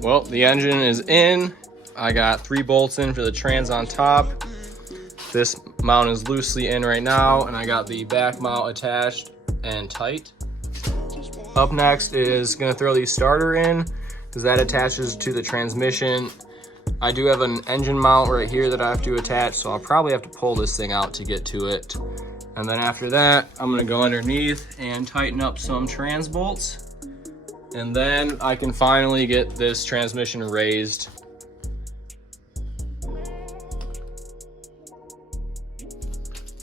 Well, the engine is in. I got 3 bolts in for the trans on top. This mount is loosely in right now, and I got the back mount attached and tight. Up next is gonna throw the starter in, because that attaches to the transmission. I do have an engine mount right here that I have to attach, so I'll probably have to pull this thing out to get to it. And then after that, I'm gonna go underneath and tighten up some trans bolts. And then I can finally get this transmission raised.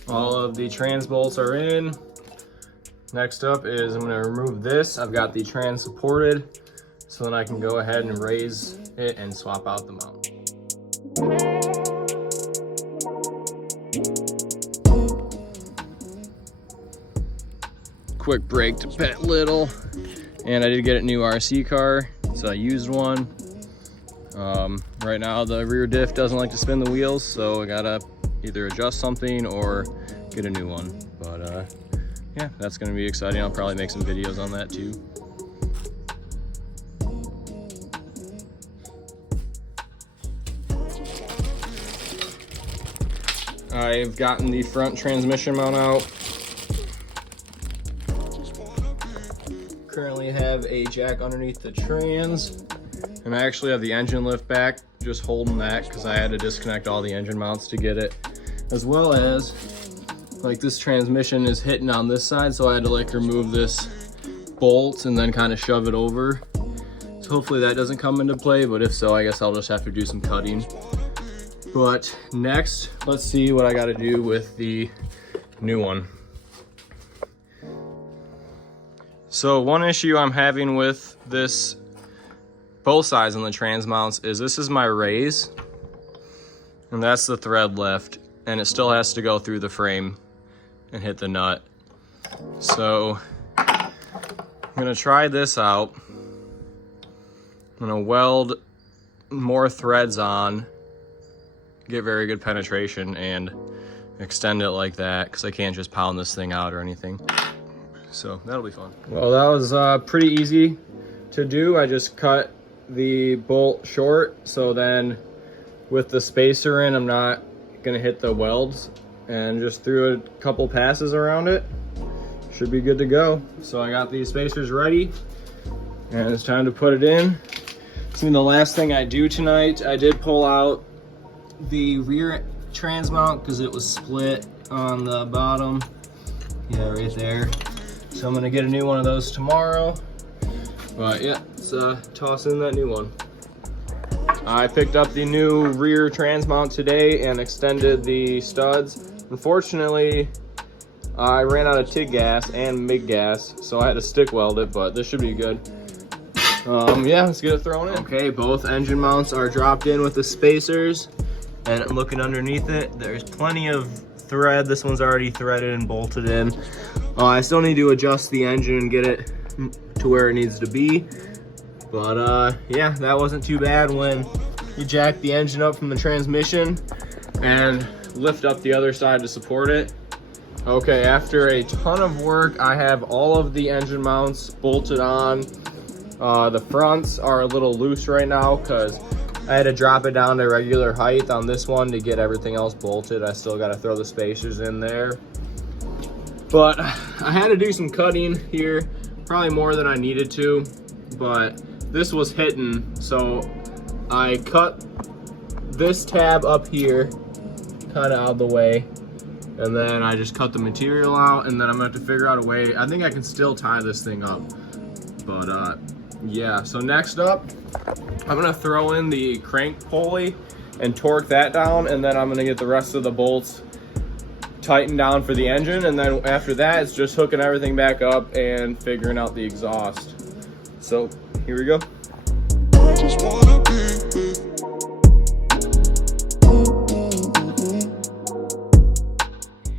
All of the trans bolts are in. Next up is I'm gonna remove this. I've got the trans supported, so then I can go ahead and raise it and swap out the mount. Quick break to pet Little. And I did get a new RC car, so I used one. Right now the rear diff doesn't like to spin the wheels, so I gotta either adjust something or get a new one. But yeah, that's gonna be exciting. I'll probably make some videos on that too. I've gotten the front transmission mount out. Currently have a jack underneath the trans, and I actually have the engine lift back, just holding that because I had to disconnect all the engine mounts to get it, as well as like this transmission is hitting on this side, so I had to like remove this bolt and then kind of shove it over. So hopefully that doesn't come into play, but if so, I guess I'll just have to do some cutting. But next, let's see what I got to do with the new one. So one issue I'm having with this, both sides on the trans mounts, is this is my raise, and that's the thread left, and it still has to go through the frame and hit the nut. So I'm gonna try this out. I'm gonna weld more threads on, get very good penetration, and extend it like that, because I can't just pound this thing out or anything. So that'll be fun. Well, that was pretty easy to do. I just cut the bolt short, so then with the spacer in, I'm not gonna hit the welds, and just threw a couple passes around it. Should be good to go. So I got these spacers ready, and it's time to put it in. So the last thing I do tonight, I did pull out the rear trans mount because it was split on the bottom. Yeah, right there. So I'm gonna get a new one of those tomorrow. But yeah, let's toss in that new one. I picked up the new rear trans mount today and extended the studs. Unfortunately, I ran out of TIG gas and MIG gas, so I had to stick weld it, but this should be good. Yeah, let's get it thrown in. Okay, both engine mounts are dropped in with the spacers, and I'm looking underneath it. There's plenty of thread. This one's already threaded and bolted in. I still need to adjust the engine and get it to where it needs to be. But yeah, that wasn't too bad when you jack the engine up from the transmission and lift up the other side to support it. Okay, after a ton of work, I have all of the engine mounts bolted on. The fronts are a little loose right now because I had to drop it down to regular height on this one to get everything else bolted. I still got to throw the spacers in there. But I had to do some cutting here probably more than I needed to, but this was hitting, so I cut this tab up here kind of out of the way, and then I just cut the material out, and then I'm gonna have to figure out a way. I think I can still tie this thing up, but yeah. So next up, I'm gonna throw in the crank pulley and torque that down, and then I'm gonna get the rest of the bolts tightened down for the engine, and then after that it's just hooking everything back up and figuring out the exhaust. So here we go. I just wanna be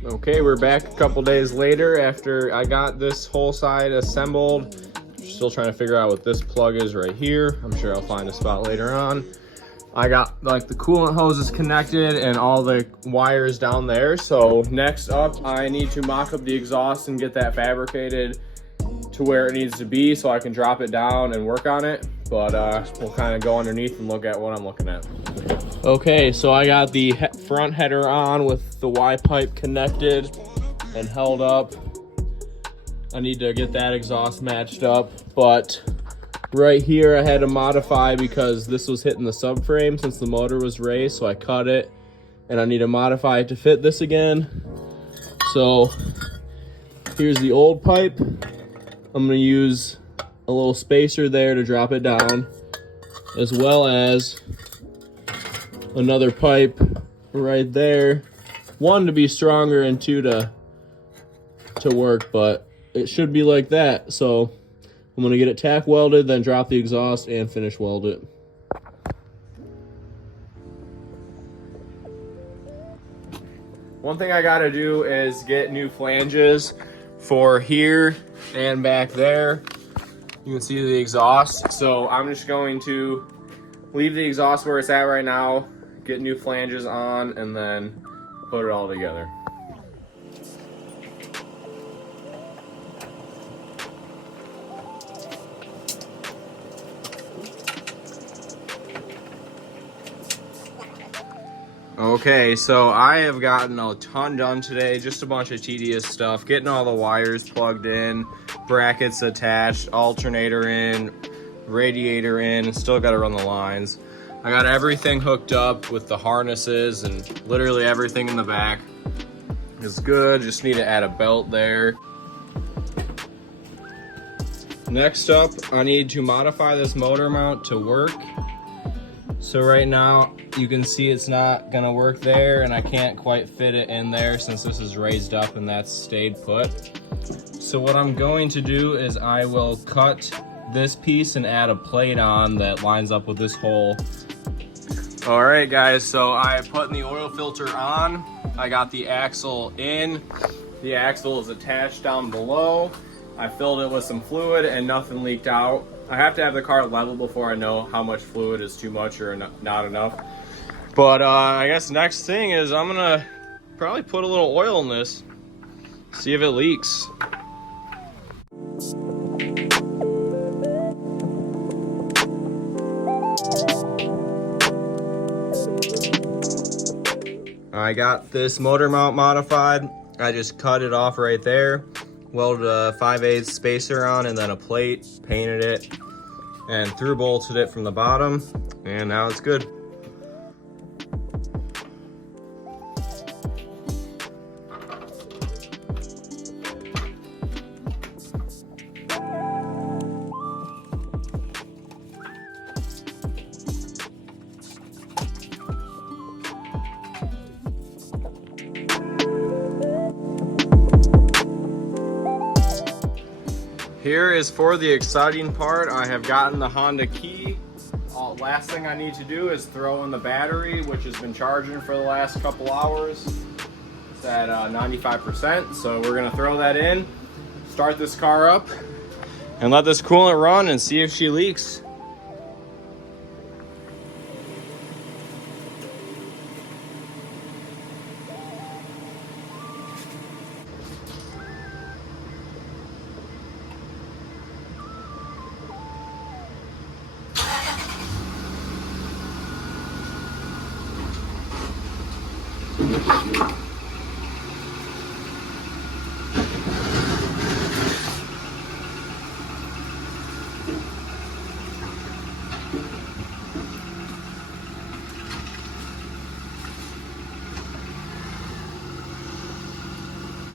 Okay, we're back a couple days later after I got this whole side assembled. Still trying to figure out what this plug is right here. I'm sure I'll find a spot later on. I got like the coolant hoses connected and all the wires down there. So next up, I need to mock up the exhaust and get that fabricated to where it needs to be so I can drop it down and work on it. But we'll kind of go underneath and look at what I'm looking at. Okay, so I got the front header on with the Y-pipe connected and held up. I need to get that exhaust matched up, but right here I had to modify because this was hitting the subframe since the motor was raised, so I cut it, and I need to modify it to fit this again. So here's the old pipe. I'm gonna use a little spacer there to drop it down, as well as another pipe right there. One, to be stronger, and two, to work, but it should be like that. So I'm gonna get it tack welded, then drop the exhaust and finish weld it. One thing I gotta do is get new flanges for here and back there. You can see the exhaust. So I'm just going to leave the exhaust where it's at right now, get new flanges on, and then put it all together. Okay, so I have gotten a ton done today, just a bunch of tedious stuff, getting all the wires plugged in, brackets attached, alternator in, radiator in, still got to run the lines. I got everything hooked up with the harnesses, and literally everything in the back is good. Just need to add a belt there. Next up, I need to modify this motor mount to work. So right now you can see it's not gonna work there, and I can't quite fit it in there since this is raised up and that's stayed put. So what I'm going to do is I will cut this piece and add a plate on that lines up with this hole. All right guys, so I put the oil filter on. I got the axle in. The axle is attached down below. I filled it with some fluid and nothing leaked out. I have to have the car level before I know how much fluid is too much or not enough. But I guess next thing is I'm gonna probably put a little oil in this, see if it leaks. I got this motor mount modified. I just cut it off right there, welded a 5/8 spacer on, and then a plate, painted it, and through bolted it from the bottom, and now it's good. Here is for the exciting part. I have gotten the Honda key. Last thing I need to do is throw in the battery, which has been charging for the last couple hours. It's at 95%, so we're gonna throw that in, start this car up, and let this coolant run and see if she leaks.